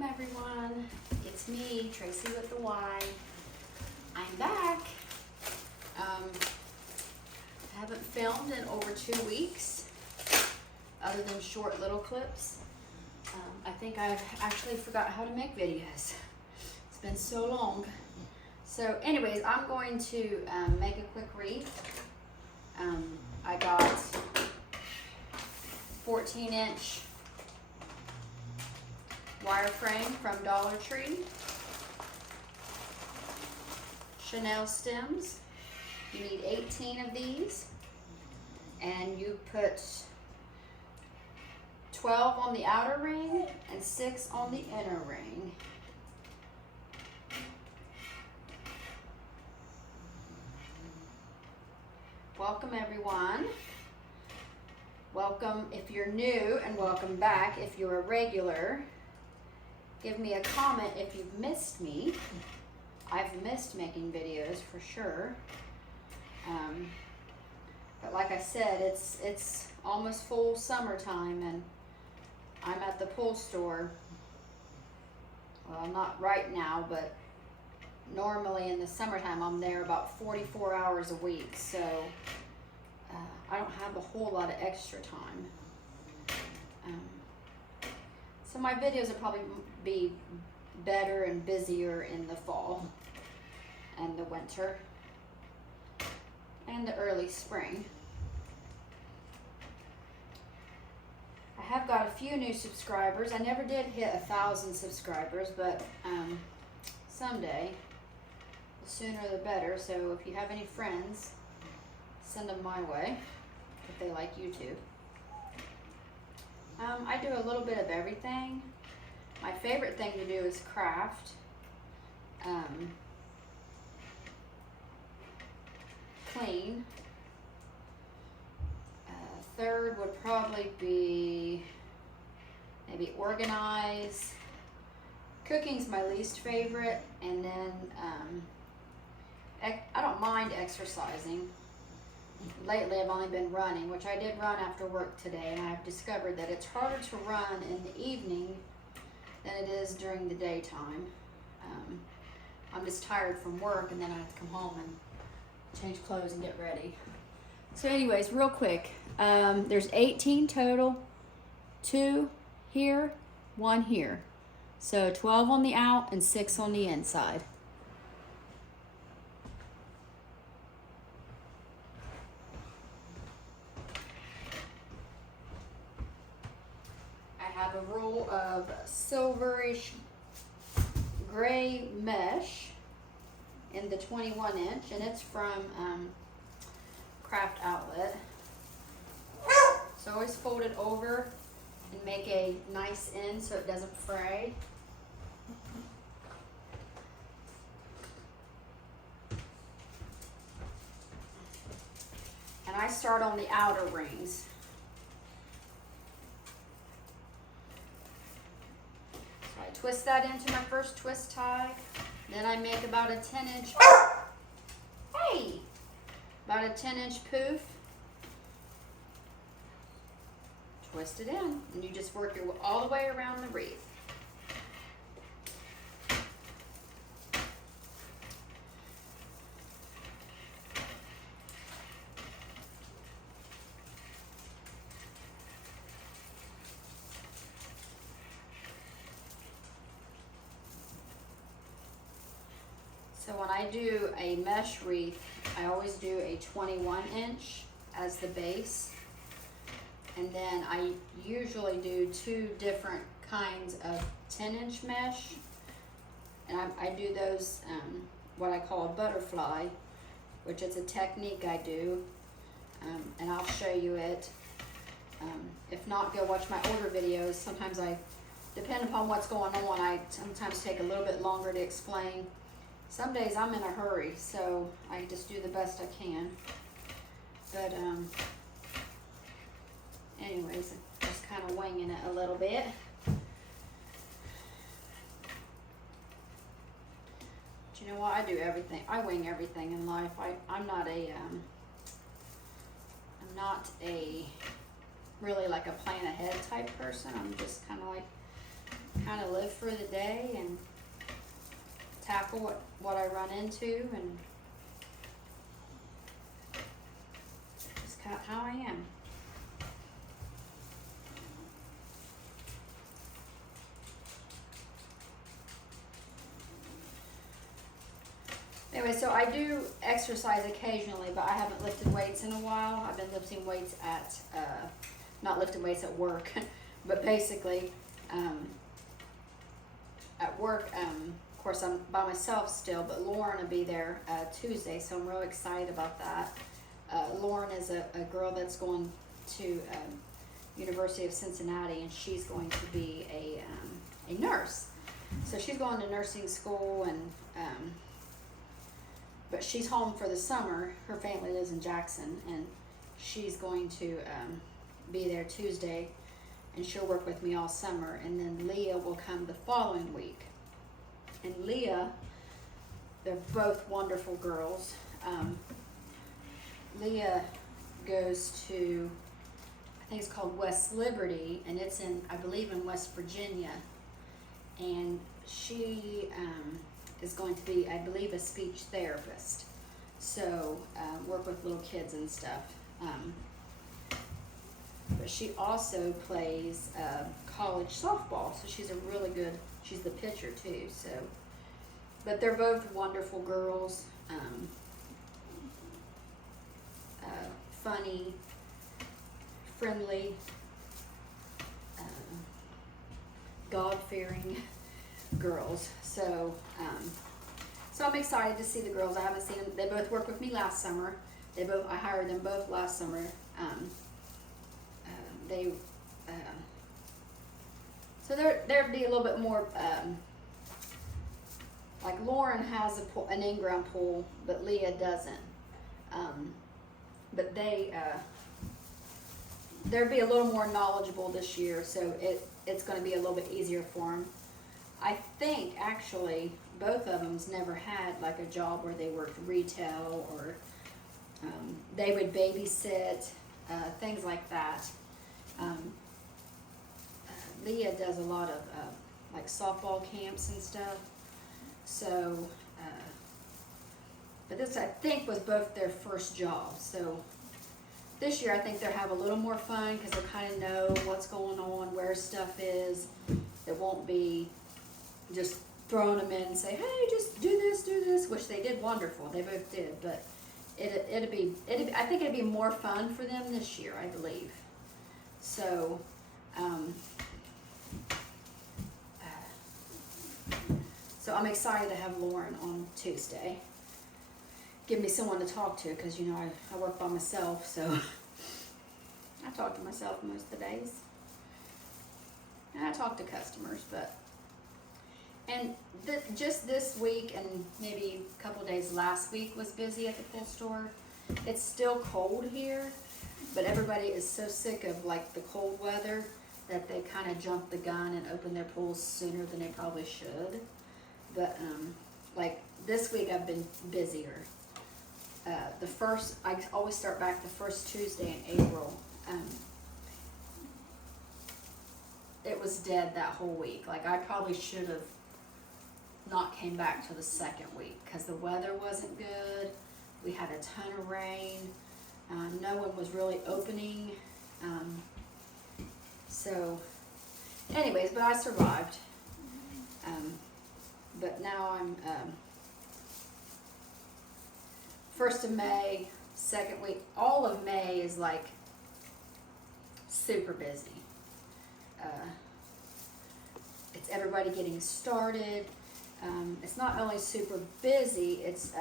Welcome everyone. It's me, Tracy with the Y. I'm back. I haven't filmed in over 2 weeks, other than short little clips. I think I've actually forgot how to make videos. It's been so long. So anyways, I'm going to make a quick wreath. I got 14-inch wireframe from Dollar Tree, Chanel stems. You need 18 of these, and you put 12 on the outer ring and 6 on the inner ring. Welcome everyone. Welcome if you're new, and welcome back if you're a regular. Give me a comment if you've missed me. I've missed making videos for sure. But like I said, it's almost full summertime, and I'm at the pool store. Well, not right now, but normally in the summertime I'm there about 44 hours a week, so I don't have a whole lot of extra time. So my videos will probably be better and busier in the fall and the winter and the early spring. I have got a few new subscribers. I never did hit 1,000 subscribers, but someday, the sooner the better. So if you have any friends, send them my way if they like YouTube. I do a little bit of everything. My favorite thing to do is craft. Clean. Third would probably be maybe organize. Cooking's my least favorite, and then I don't mind exercising. Lately I've only been running, which I did run after work today, and I've discovered that it's harder to run in the evening than it is during the daytime. I'm just tired from work, and then I have to come home and change clothes and get ready. So anyways, real quick, there's 18 total, 2 here, 1 here. So 12 on the out and 6 on the inside. I have a roll of silverish gray mesh in the 21 inch, and it's from Craft Outlet. So always fold it over and make a nice end so it doesn't fray. And I start on the outer rings. So I twist that into my first twist tie. Then I make about a 10-inch, about a 10-inch poof. Twist it in, and you just work your all the way around the wreath. So when I do a mesh wreath, I always do a 21 inch as the base. And then I usually do 2 different kinds of 10-inch mesh. And I do those, what I call a butterfly, which is a technique I do. And I'll show you it. If not, go watch my older videos. Sometimes depend upon what's going on, I sometimes take a little bit longer to explain. Some days I'm in a hurry, so I just do the best I can. But anyways, just kind of winging it a little bit. But you know what? I do everything. I wing everything in life. I'm not a really like a plan ahead type person. I'm just kind of kind of live for the day and tackle what I run into, and just kind of how I am. Anyway, so I do exercise occasionally, but I haven't lifted weights in a while. I've been lifting weights at, not lifting weights at work, but basically at work, of course I'm by myself still, but Lauren will be there Tuesday, so I'm really excited about that. Lauren is a girl that's going to University of Cincinnati, and she's going to be a nurse. So she's going to nursing school, and but she's home for the summer. Her family lives in Jackson, and she's going to be there Tuesday, and she'll work with me all summer. And then Leah will come the following week. And Leah, they're both wonderful girls. Leah goes to, I think it's called West Liberty, and it's in, I believe, in West Virginia. And she is going to be, I believe, a speech therapist. So work with little kids and stuff. But she also plays college softball, so she's a really good, she's the pitcher too. So, but they're both wonderful girls, funny, friendly, God-fearing girls. So, so I'm excited to see the girls. I haven't seen them. They both worked with me last summer. I hired them both last summer. So there'd be a little bit more, like Lauren has an in-ground pool, but Leah doesn't. But they'd be a little more knowledgeable this year, so it's going to be a little bit easier for them. I think actually both of them's never had like a job where they worked retail, or they would babysit, things like that. Leah does a lot of like softball camps and stuff. So, but this I think was both their first job. So this year I think they'll have a little more fun because they kind of know what's going on, where stuff is. It won't be just throwing them in and say, hey, just do this, which they did wonderful. They both did, but it'd be I think it'd be more fun for them this year, I believe. So, so I'm excited to have Lauren on Tuesday. Give me someone to talk to, because you know I work by myself, so I talk to myself most of the days. And I talk to customers, but just this week and maybe a couple days last week was busy at the pool store. It's still cold here, but everybody is so sick of like the cold weather that they kind of jump the gun and open their pools sooner than they probably should. But like this week I've been busier. I always start back the first Tuesday in April. It was dead that whole week. Like I probably should have not came back till the second week because the weather wasn't good. We had a ton of rain. No one was really opening. So anyways, but I survived. But now I'm 1st of May, second week, all of May is like super busy. It's everybody getting started. It's not only super busy, it's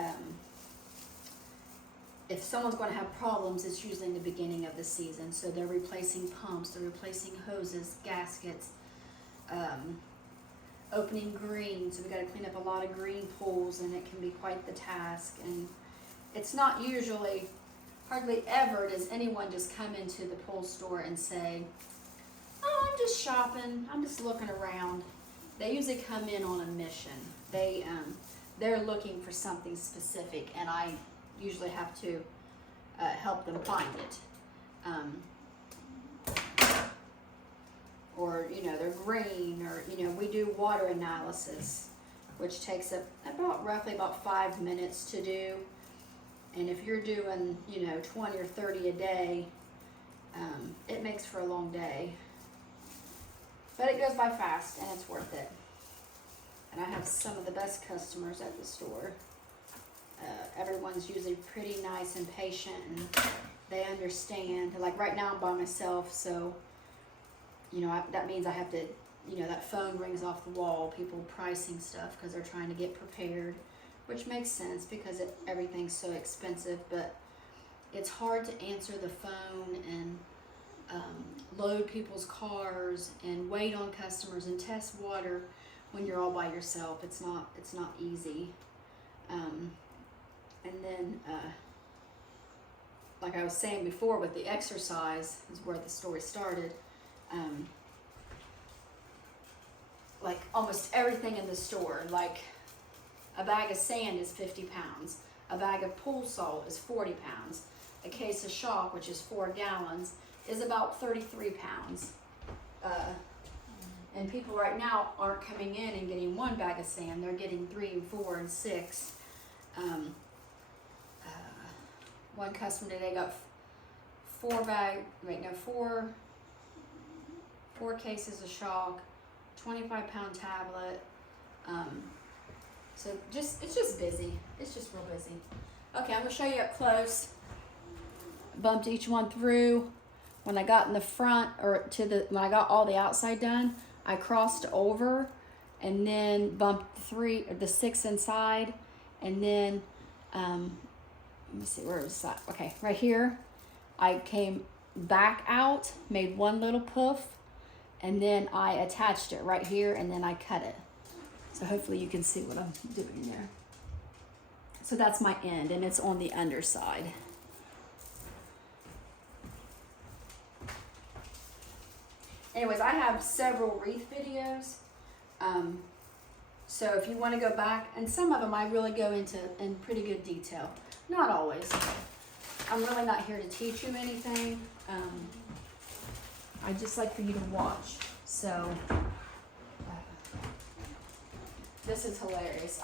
if someone's going to have problems, it's usually in the beginning of the season. So they're replacing pumps, they're replacing hoses, gaskets, opening greens. So we got to clean up a lot of green pools, and it can be quite the task. And it's not usually, hardly ever does anyone just come into the pool store and say, oh, I'm just shopping, I'm just looking around. They usually come in on a mission. They're looking for something specific, and I usually have to help them find it. or, you know, they're green, or, you know, we do water analysis, which takes roughly about 5 minutes to do. And if you're doing, you know, 20 or 30 a day, it makes for a long day. But it goes by fast and it's worth it. And I have some of the best customers at the store. Everyone's usually pretty nice and patient, and they understand. Like right now I'm by myself, so, you know, that means I have to, you know, that phone rings off the wall, people pricing stuff because they're trying to get prepared, which makes sense because everything's so expensive. But it's hard to answer the phone and load people's cars and wait on customers and test water when you're all by yourself. It's not easy. And then, like I was saying before, with the exercise is where the story started. Like almost everything in the store, like a bag of sand is 50 pounds, a bag of pool salt is 40 pounds, a case of chalk, which is 4 gallons, is about 33 pounds. And people right now aren't coming in and getting 1 bag of sand, they're getting 3 and 4 and 6. One customer today got 4 cases of chalk, 25-pound tablet. So it's just busy. It's just real busy. Okay, I'm gonna show you up close. Bumped each one through. When I got in the front, or when I got all the outside done, I crossed over and then bumped the 6 inside, and then let me see, where was that? Okay, right here. I came back out, made 1 little poof, and then I attached it right here, and then I cut it. So hopefully you can see what I'm doing there. So that's my end, and it's on the underside. Anyways, I have several wreath videos. So if you want to go back, and some of them I really go into in pretty good detail. Not always. I'm really not here to teach you anything. I just like for you to watch. So this is hilarious.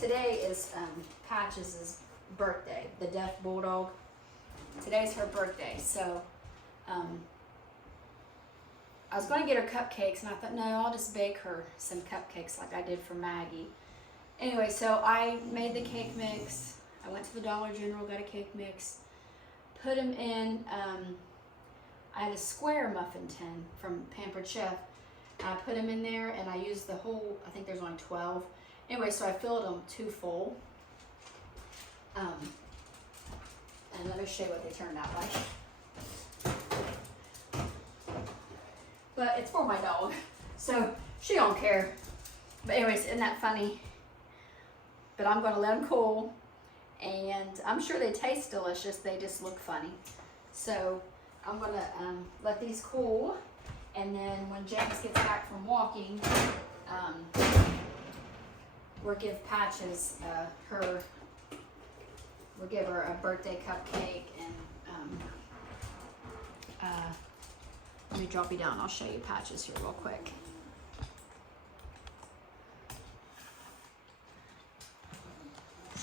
Today is Patches' birthday, the deaf bulldog. Today's her birthday, so I was going to get her cupcakes, and I thought, no, I'll just bake her some cupcakes like I did for Maggie. Anyway, so I made the cake mix. I went to the Dollar General, got a cake mix, put them in, I had a square muffin tin from Pampered Chef. I put them in there, and I used the whole, I think there's only 12. Anyway, so I filled them 2 full. And let me show you what they turned out like. But it's for my dog, so she don't care. But anyways, isn't that funny? But I'm gonna let them cool, and I'm sure they taste delicious, they just look funny. So I'm gonna let these cool, and then when James gets back from walking, we'll give Patches we'll give her a birthday cupcake, and let me drop you down. I'll show you Patches here real quick.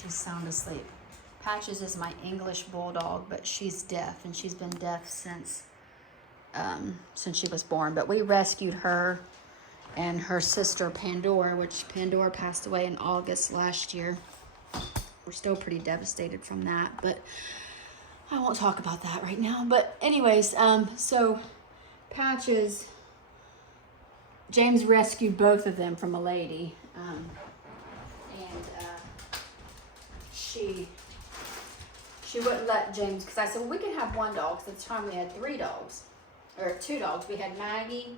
She's sound asleep. Patches is my English bulldog, but she's deaf, and she's been deaf since she was born. But we rescued her and her sister Pandora, which Pandora passed away in August last year. We're still pretty devastated from that, but I won't talk about that right now. But anyways, so Patches, James rescued both of them from a lady, and she wouldn't let James, because I said, well, we can have 1 dog, because at the time we had 3 dogs, or 2 dogs. We had Maggie,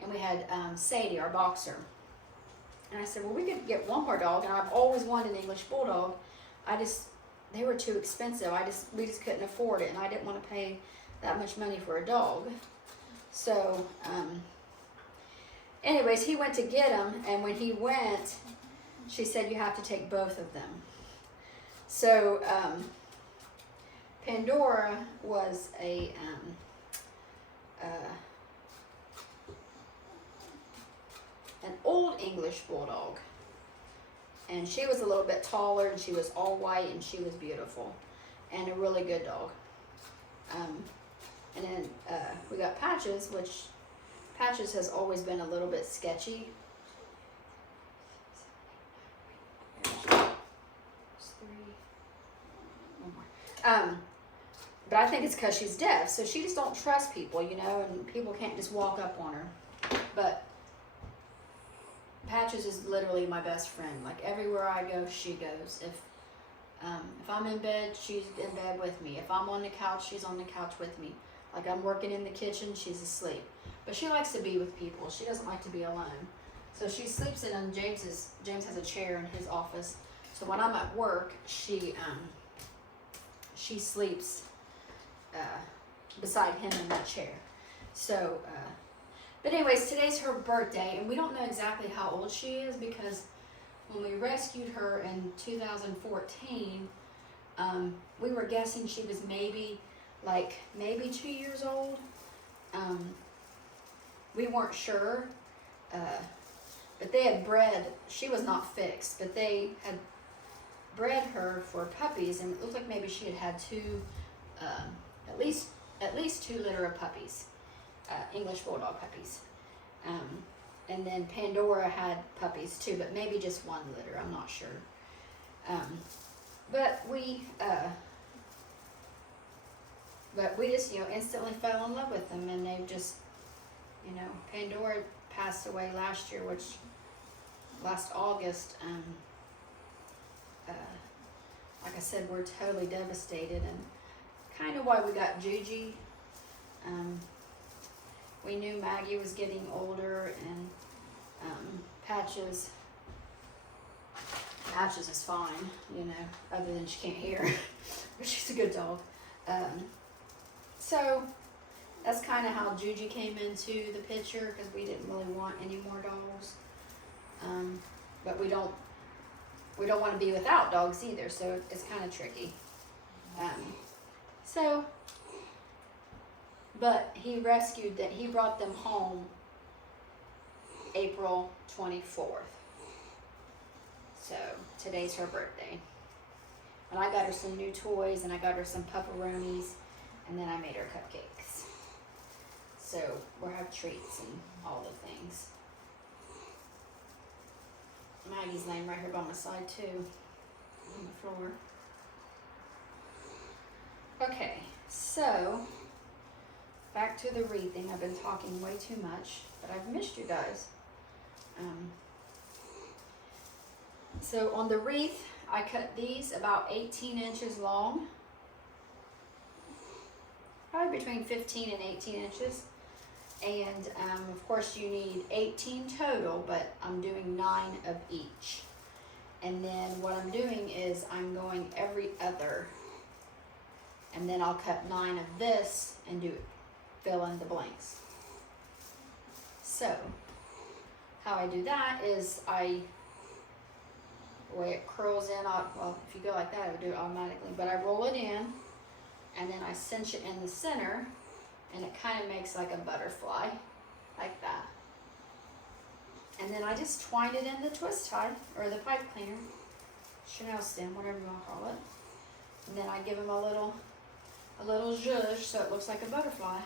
and we had Sadie, our boxer. And I said, well, we could get 1 more dog, and I've always wanted an English bulldog. They were too expensive. We just couldn't afford it, and I didn't want to pay that much money for a dog. So, anyways, he went to get him, and when he went, she said, you have to take both of them. So, Pandora was an old English bulldog. And she was a little bit taller, and she was all white, and she was beautiful. And a really good dog. And then we got Patches, which Patches has always been a little bit sketchy. But I think it's because she's deaf, so she just don't trust people, you know, and people can't just walk up on her. But Patches is literally my best friend. Like everywhere I go, she goes. If I'm in bed, she's in bed with me. If I'm on the couch, she's on the couch with me. Like I'm working in the kitchen, she's asleep. But she likes to be with people. She doesn't like to be alone. So she sleeps in James has a chair in his office. So when I'm at work, she sleeps beside him in that chair. So, but anyways, today's her birthday, and we don't know exactly how old she is because when we rescued her in 2014, we were guessing she was maybe 2 years old. We weren't sure, but they had bred, she was not fixed, but they had bred her for puppies, and it looked like maybe she had had two, at least 2 litter of puppies, English Bulldog puppies. And then Pandora had puppies too, but maybe just 1 litter, I'm not sure. But we just, you know, instantly fell in love with them, and they've just, you know, Pandora passed away last year, last August. Like I said, we're totally devastated, and kind of why we got Gigi. We knew Maggie was getting older, and Patches is fine, you know, other than she can't hear, but she's a good dog. So that's kind of how Gigi came into the picture, because we didn't really want any more dogs. But we don't want to be without dogs either, so it's kind of tricky. But he brought them home April 24th. So today's her birthday. And I got her some new toys, and I got her some pepperonis, and then I made her cupcakes. So we'll have treats and all the things. Maggie's laying right here by my side too, on the floor. Okay, so back to the wreathing. I've been talking way too much, but I've missed you guys. So on the wreath, I cut these about 18 inches long, probably between 15 and 18 inches. And of course you need 18 total, but I'm doing 9 of each. And then what I'm doing is I'm going every other, and then I'll cut 9 of this and fill in the blanks. So how I do that is the way it curls in, well, if you go like that, it would do it automatically, but I roll it in, and then I cinch it in the center, and it kind of makes like a butterfly, like that. And then I just twine it in the twist tie, or the pipe cleaner, Chanel stem, whatever you want to call it. And then I give them a little zhuzh, so it looks like a butterfly.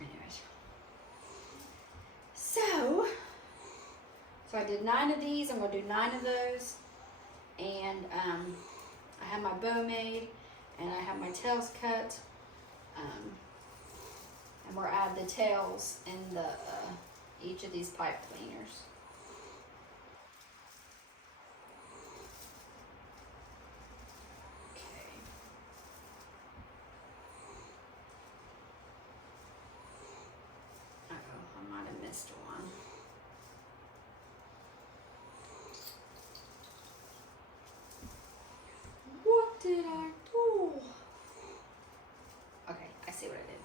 Anyways. So I did 9 of these, I'm going to do 9 of those. And I have my bow made, and I have my tails cut, and we'll add the tails in each of these pipe cleaners. Okay. Uh-oh, I might have missed one. What did I do? Okay, I see what I did.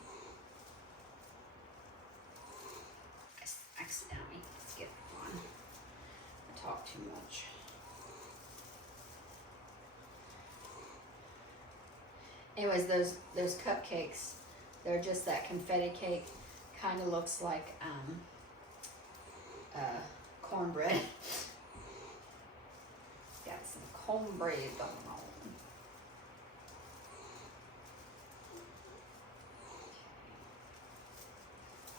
I accidentally skipped one. I talk too much. Anyways, those cupcakes, they're just that confetti cake Kind of looks like cornbread. Got some cornbread going on.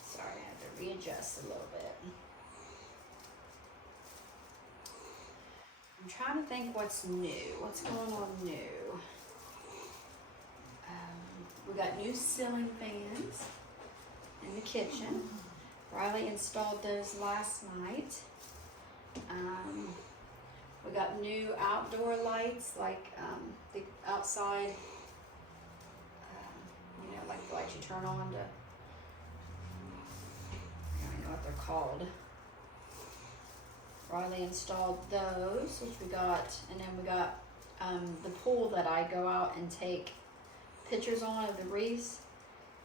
Sorry, I had to readjust a little bit. I'm trying to think what's new. What's going on new? We got new ceiling fans in the kitchen. Riley installed those last night. We got new outdoor lights, like the outside, you know, like the lights you turn on to, I don't know what they're called. Riley installed those, which we got, and then we got the pool that I go out and take pictures on of the wreaths.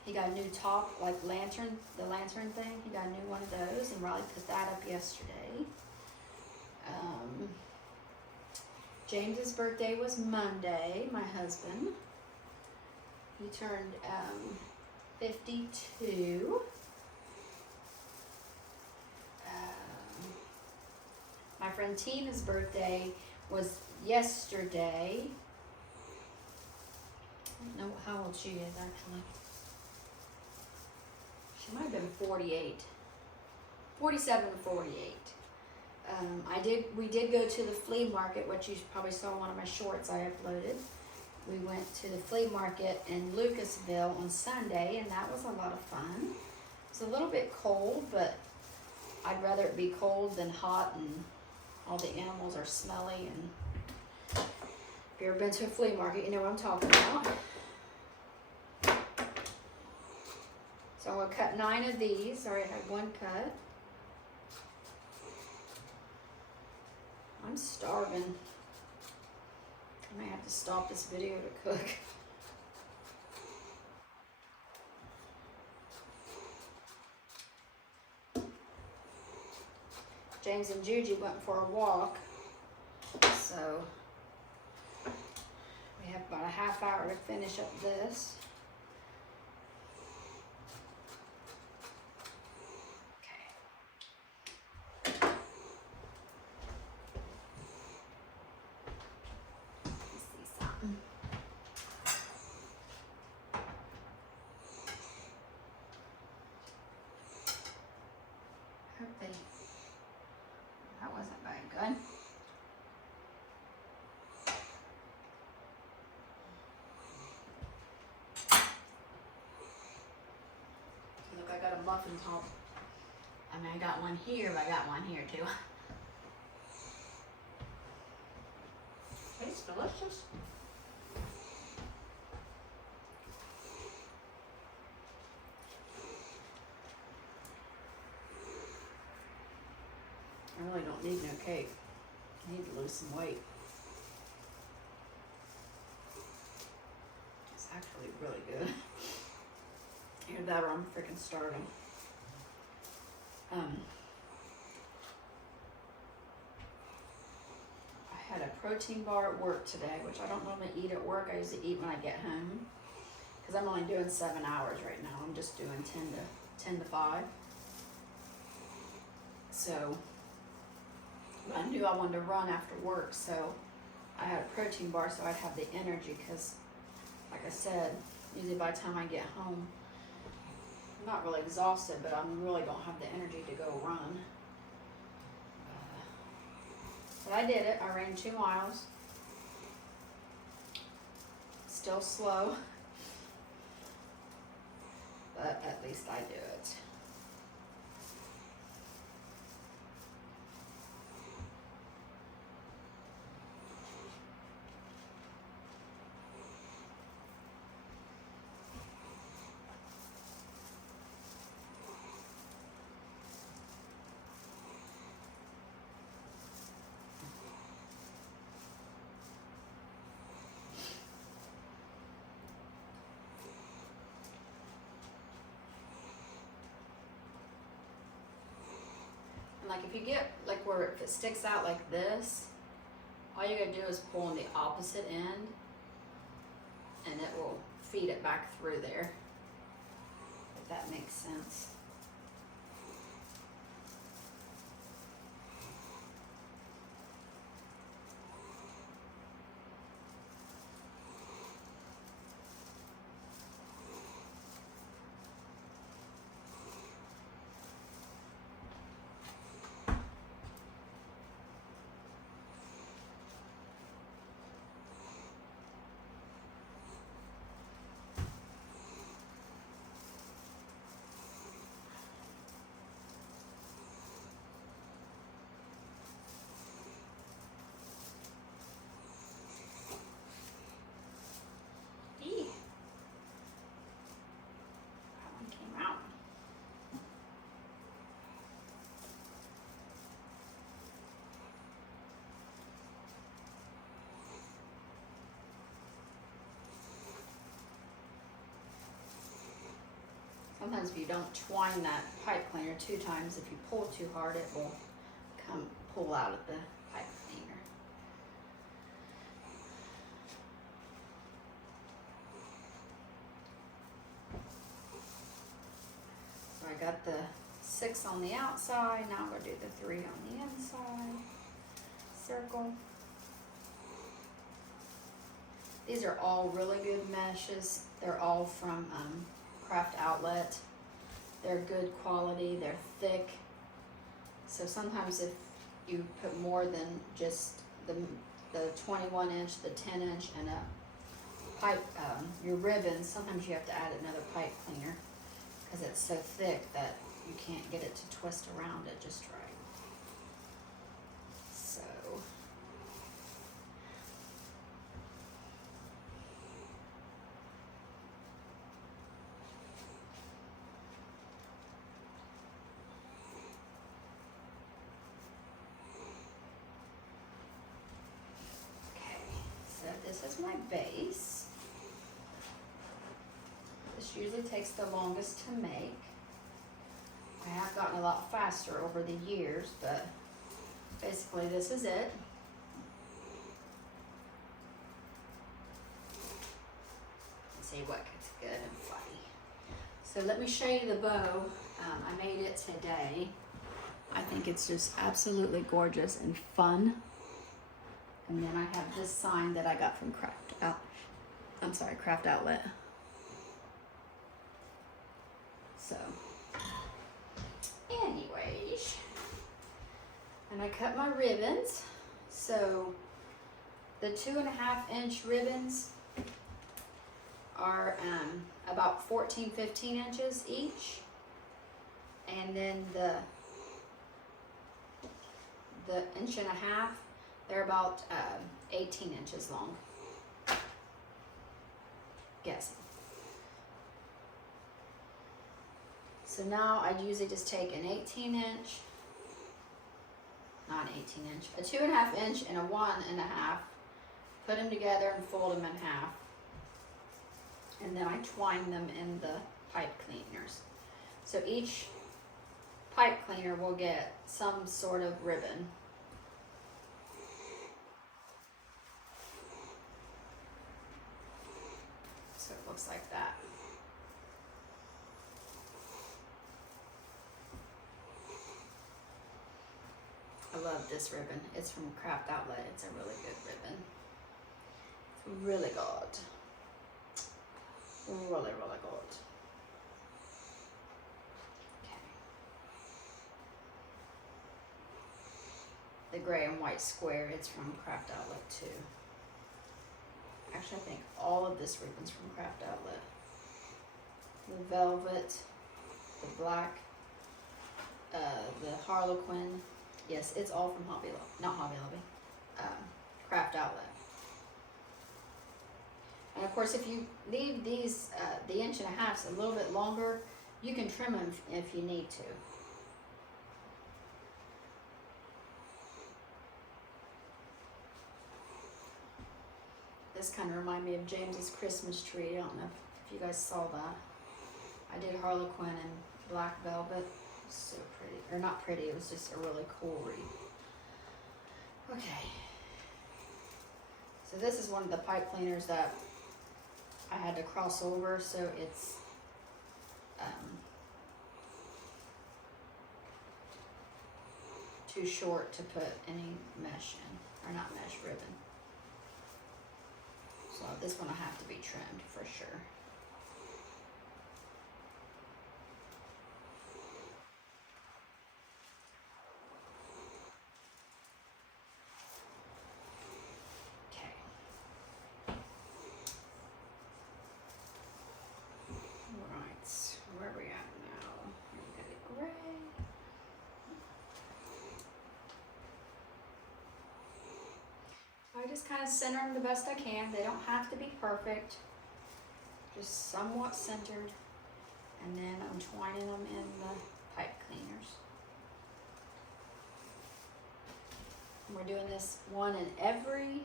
He got a new top, like lantern, the lantern thing. He got a new one of those, and Riley put that up yesterday. James's birthday was Monday, my husband. He turned 52. My friend Tina's birthday was yesterday. I don't know how old she is actually. She might have been 48. 47 or 48. We did go to the flea market, which you probably saw in one of my shorts I uploaded. We went to the flea market in Lucasville on Sunday, and that was a lot of fun. It was a little bit cold, but I'd rather it be cold than hot, and all the animals are smelly. And if you've ever been to a flea market, you know what I'm talking about. So I'm gonna cut 9 of these. I already had one cut. I'm starving. I might have to stop this video to cook. James and Juju went for a walk, so we have about a half hour to finish up this. That wasn't very good. Look, I got a muffin top. I mean, I got one here, but I got one here too. It's delicious. I really don't need no cake. I need to lose some weight. It's actually really good. Either that or I'm freaking starving. I had a protein bar at work today, which I don't normally eat at work. I usually eat when I get home, because I'm only doing 7 hours right now. I'm just doing 10 to 5. So I knew I wanted to run after work, so I had a protein bar so I'd have the energy, because like I said, usually by the time I get home, I'm not really exhausted, but I really don't have the energy to go run. But I did it. I ran 2 miles. Still slow, but at least I do it. Like if you get like where if it sticks out like this, all you gotta do is pull on the opposite end and it will feed it back through there, if that makes sense. Sometimes if you don't twine that pipe cleaner 2 times, if you pull too hard, it will pull out of the pipe cleaner. So I got the 6 on the outside, now I'm gonna do the 3 on the inside. Circle. These are all really good meshes. They're all from Craft Outlet. They're good quality, they're thick. So sometimes if you put more than just the 21 inch, the 10 inch, and a pipe, your ribbons, sometimes you have to add another pipe cleaner because it's so thick that you can't get it to twist around it just right. So this is my base. This usually takes the longest to make. I have gotten a lot faster over the years, but basically this is it. Let's see what gets good and fluffy. So let me show you the bow. I made it today. I think it's just absolutely gorgeous and fun. And then I have this sign that I got from Craft Outlet. So, anyways, and I cut my ribbons. So the 2.5 inch ribbons are about 14, 15 inches each. And then the 1.5 inches, they're about 18 inches long. Guessing. So now I usually just take an 18 inch, not an 18 inch, a 2.5 inch and a 1.5, put them together and fold them in half. And then I twine them in the pipe cleaners. So each pipe cleaner will get some sort of ribbon. So it looks like that. I love this ribbon. It's from Craft Outlet. It's a really good ribbon. It's really good. Really, really good. Okay. The gray and white square, it's from Craft Outlet too. Actually, I think all of this ribbon's from Craft Outlet. The velvet, the black, the Harlequin. Yes, it's all from Hobby Lobby, not Hobby Lobby, Craft Outlet. And of course, if you leave these, the 1.5 inches a little bit longer, you can trim them if you need to. This kind of reminded me of James's Christmas tree. I don't know if you guys saw that. I did Harlequin and black velvet. So pretty, or not pretty, it was just a really cool wreath. Okay. So this is one of the pipe cleaners that I had to cross over, so it's too short to put any mesh in, or not mesh, ribbon. So this one will have to be trimmed for sure. I just kind of center them the best I can. They don't have to be perfect, just somewhat centered. And then I'm twining them in the pipe cleaners. And we're doing this one in every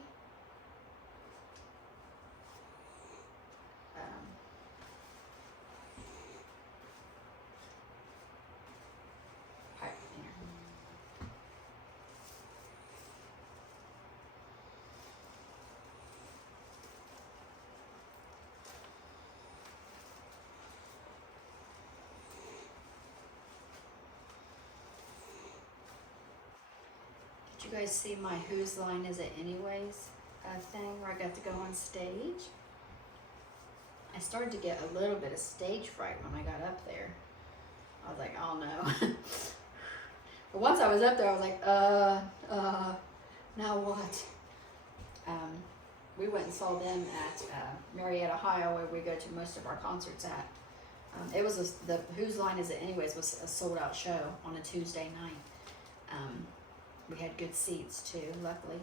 you guys see my Whose Line Is It Anyways thing where I got to go on stage? I started to get a little bit of stage fright when I got up there. I was like, oh no. But once I was up there, I was like, now what? We went and saw them at Marietta, Ohio, where we go to most of our concerts at. It was the Whose Line Is It Anyways was a sold out show on a Tuesday night. We had good seats too, luckily.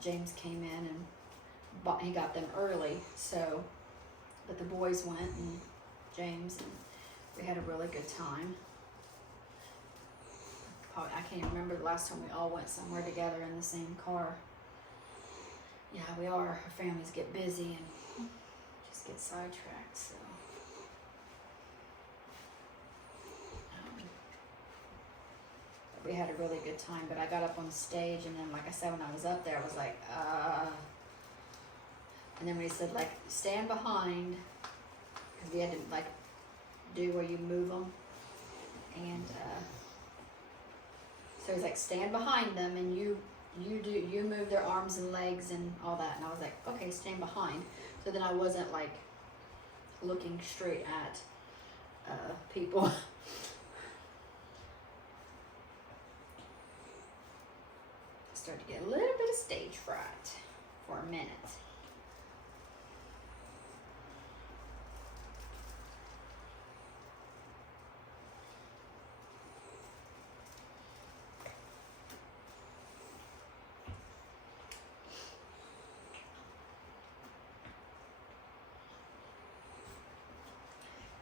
James came in and he got them early, so, but the boys went and James, and we had a really good time. I can't even remember the last time we all went somewhere together in the same car. Yeah, we are. Our families get busy and just get sidetracked, so. We had a really good time, but I got up on stage, and then, like I said, when I was up there, I was like, and then when he said, like, stand behind, because we had to, like, do where you move them, and, so he's like, stand behind them, and you move their arms and legs and all that, and I was like, okay, stand behind, so then I wasn't, like, looking straight at, people. Started to get a little bit of stage fright for a minute.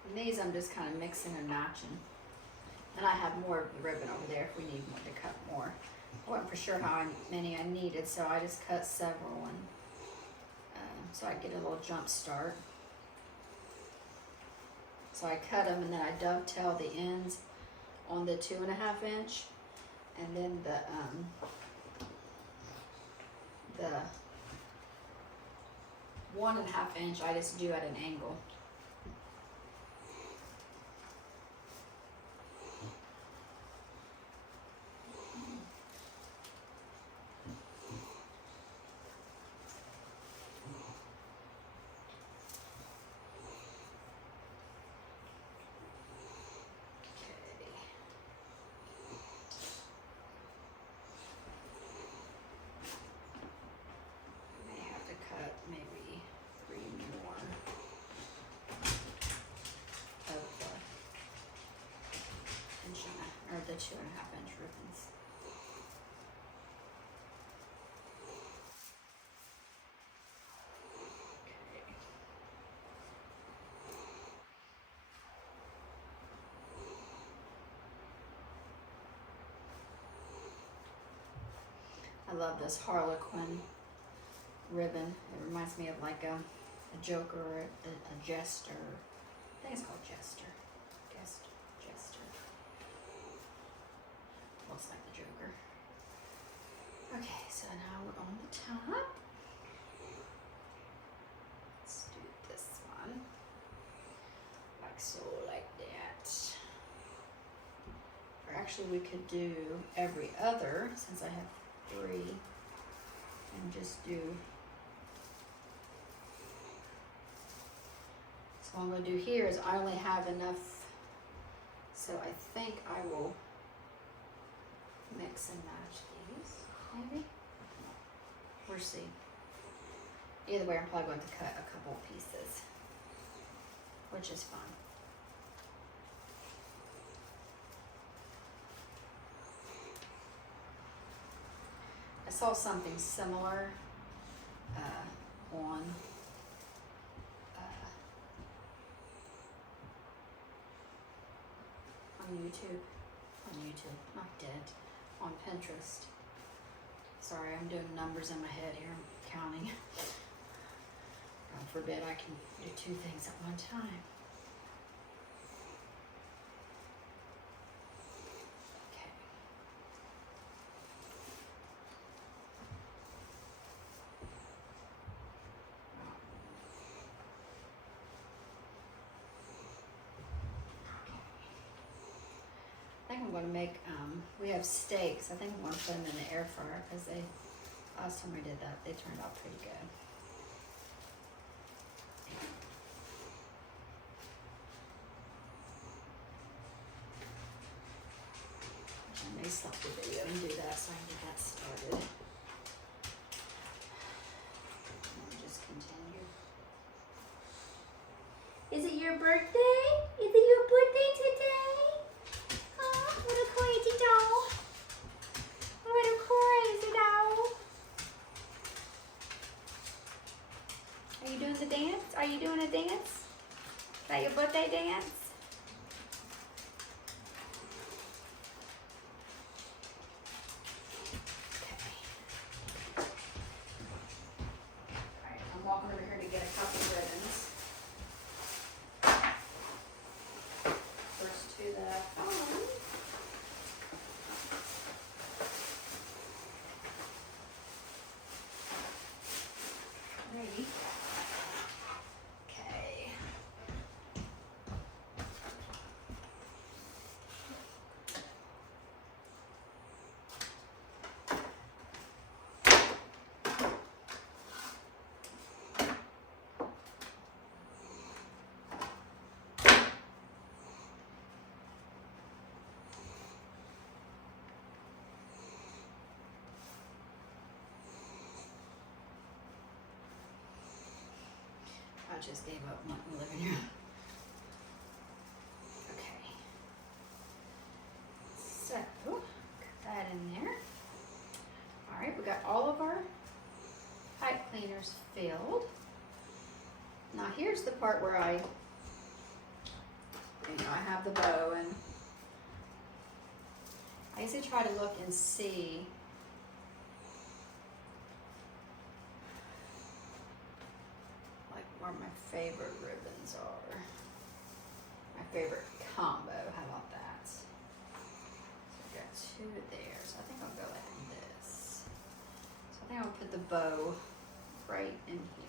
And these I'm just kind of mixing and matching. And I have more ribbon over there if we need more to cut more. I wasn't for sure how many I needed, so I just cut several, and so I get a little jump start. So I cut them, and then I dovetail the ends on the 2.5 inch, and then the 1.5 inch I just do at an angle. The 2.5 inch ribbons. Okay. I love this Harlequin ribbon. It reminds me of like a Joker or a Jester. I think it's called Jester. Jester. Looks like the Joker. Okay, so now we're on the top. Let's do this one. Like so, like that. Or actually we could do every other, since I have 3, and just do. So what I'm going to do here is I only have enough, so I think I will mix and match these, maybe? We'll see. Either way, I'm probably going to cut a couple pieces, which is fun. I saw something similar on YouTube, not dead. On Pinterest. Sorry, I'm doing numbers in my head here. I'm counting. God forbid I can do 2 things at one time. Okay. I think think I'm gonna make, we have steaks. I think I'm gonna put them in the air fryer because last time I did that, they turned out pretty good. I may stop the video and do that so I can get that started. We'll just continue. Is it your birthday? Is it your birthday today? Oh, what a crazy doll. What a crazy doll. Are you doing the dance? Are you doing a dance? Is that your birthday dance? I'm walking over here to get a couple ribbons. First two that I found. Ready? Okay. I just gave up my living room. Okay. So, put that in there. Alright, we got all of our pipe cleaners filled. Now here's the part where I have the bow, and I used to try to look and see where my favorite ribbons are. My favorite combo, how about that? So we got two there, so I think I'll go like this. So I think I'll put the bow right in here.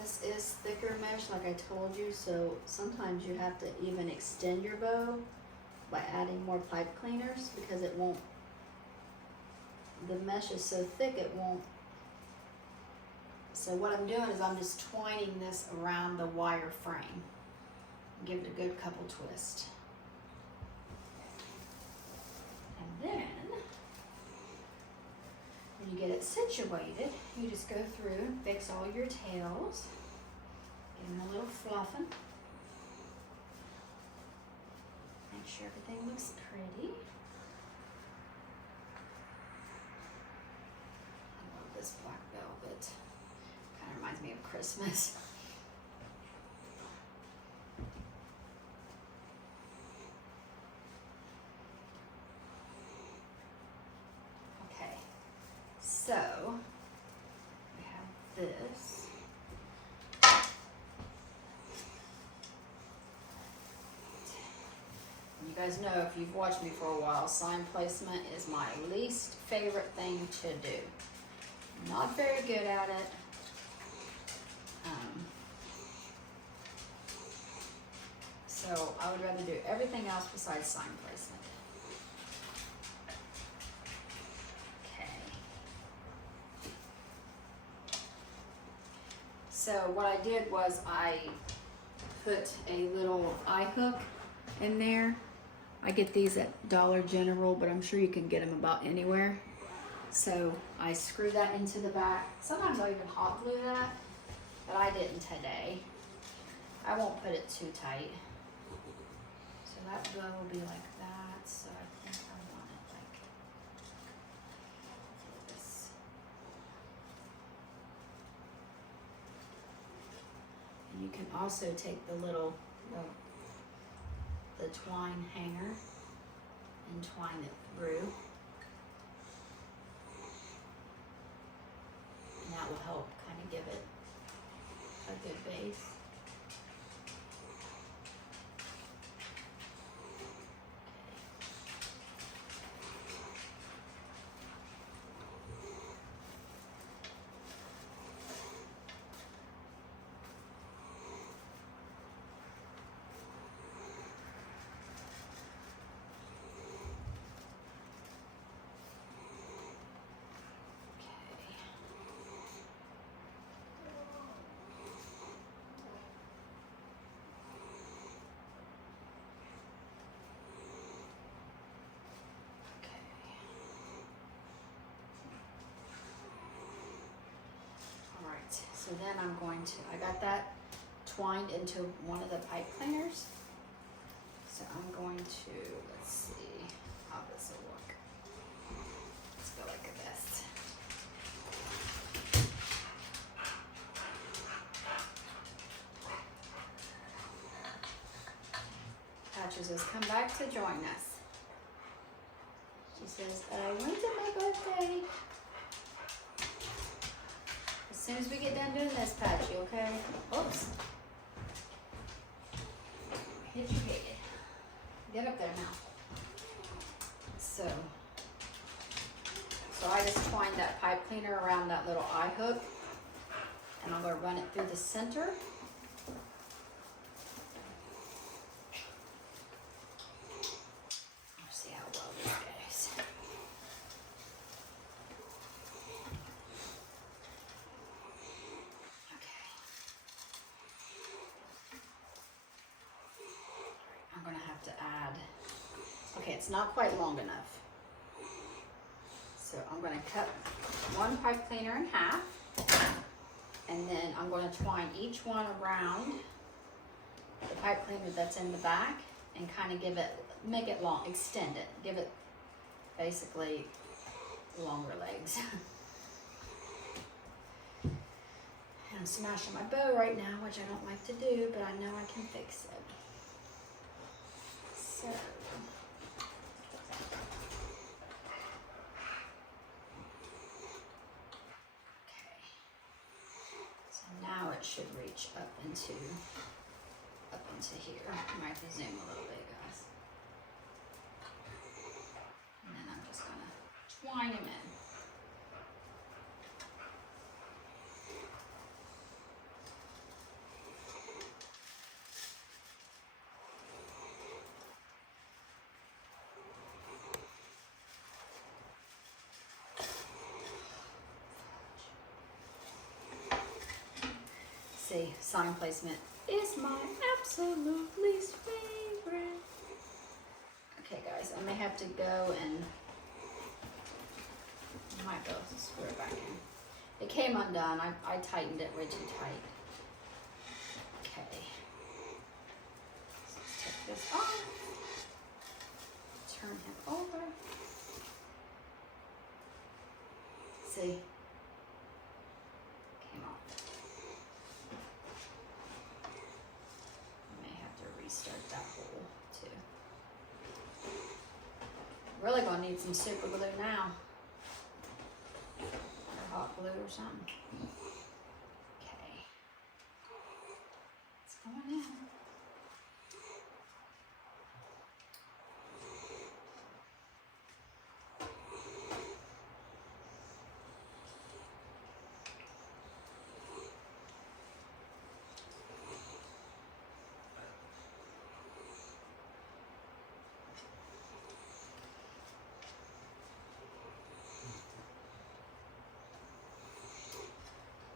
This is thicker mesh, like I told you, so sometimes you have to even extend your bow by adding more pipe cleaners because it won't, the mesh is so thick it won't. So what I'm doing is I'm just twining this around the wire frame. Give it a good couple twists. And then, when you get it situated, you just go through and fix all your tails. Give them a little fluffing. Make sure everything looks pretty. I love this black velvet. Kind of reminds me of Christmas. Okay, so we have this. You guys know, if you've watched me for a while, sign placement is my least favorite thing to do. I'm not very good at it. So I would rather do everything else besides sign placement. Okay. So what I did was I put a little eye hook in there. I get these at Dollar General, but I'm sure you can get them about anywhere. So I screw that into the back. Sometimes I'll even hot glue that, but I didn't today. I won't put it too tight. So that bow will be like that. So I think I want it like this. And you can also take the little, the twine hanger and twine it through. And that will help kind of give it a good base. So then I'm going to, I got that twined into one of the pipe cleaners. So I'm going to, let's see how this will work. Let's go like this. Patches has come back to join us. She says, I went to my birthday. As soon as we get done doing this, Patchy, okay? Oops. Hit your head. Get up there now. So I just twined that pipe cleaner around that little eye hook, and I'm going to run it through the center. Let's see how well this goes. I'm gonna have to add, okay, it's not quite long enough. So I'm gonna cut one pipe cleaner in half, and then I'm gonna twine each one around the pipe cleaner that's in the back and kind of give it, make it long, extend it, give it basically longer legs. I'm smashing my bow right now, which I don't like to do, but I know I can fix it. So, okay. So now it should reach up into here. I might have to zoom a little bit, guys. And then I'm just gonna twine them in. See, sign placement is my absolute least favorite. Okay, guys, I may have to go and I might go screw it back in. It came undone. I tightened it way too tight. Okay. So let's take this off. Turn him over. See? Came off. Start that hole too. Really gonna need some super glue now, or hot glue or something. Okay, it's going in.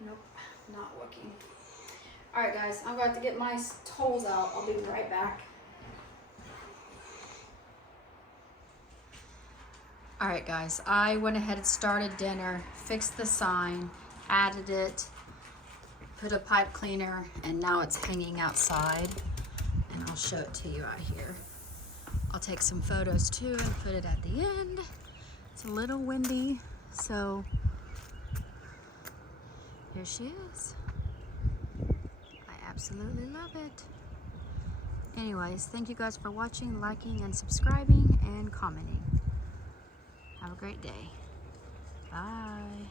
Nope, not working. All right, guys, I'm going to have to get my tools out. I'll be right back. All right, guys, I went ahead and started dinner, fixed the sign, added it, put a pipe cleaner, and now it's hanging outside. And I'll show it to you out here. I'll take some photos too and put it at the end. It's a little windy, so here she is. I absolutely love it. Anyways, thank you guys for watching, liking, and subscribing, and commenting. Have a great day. Bye.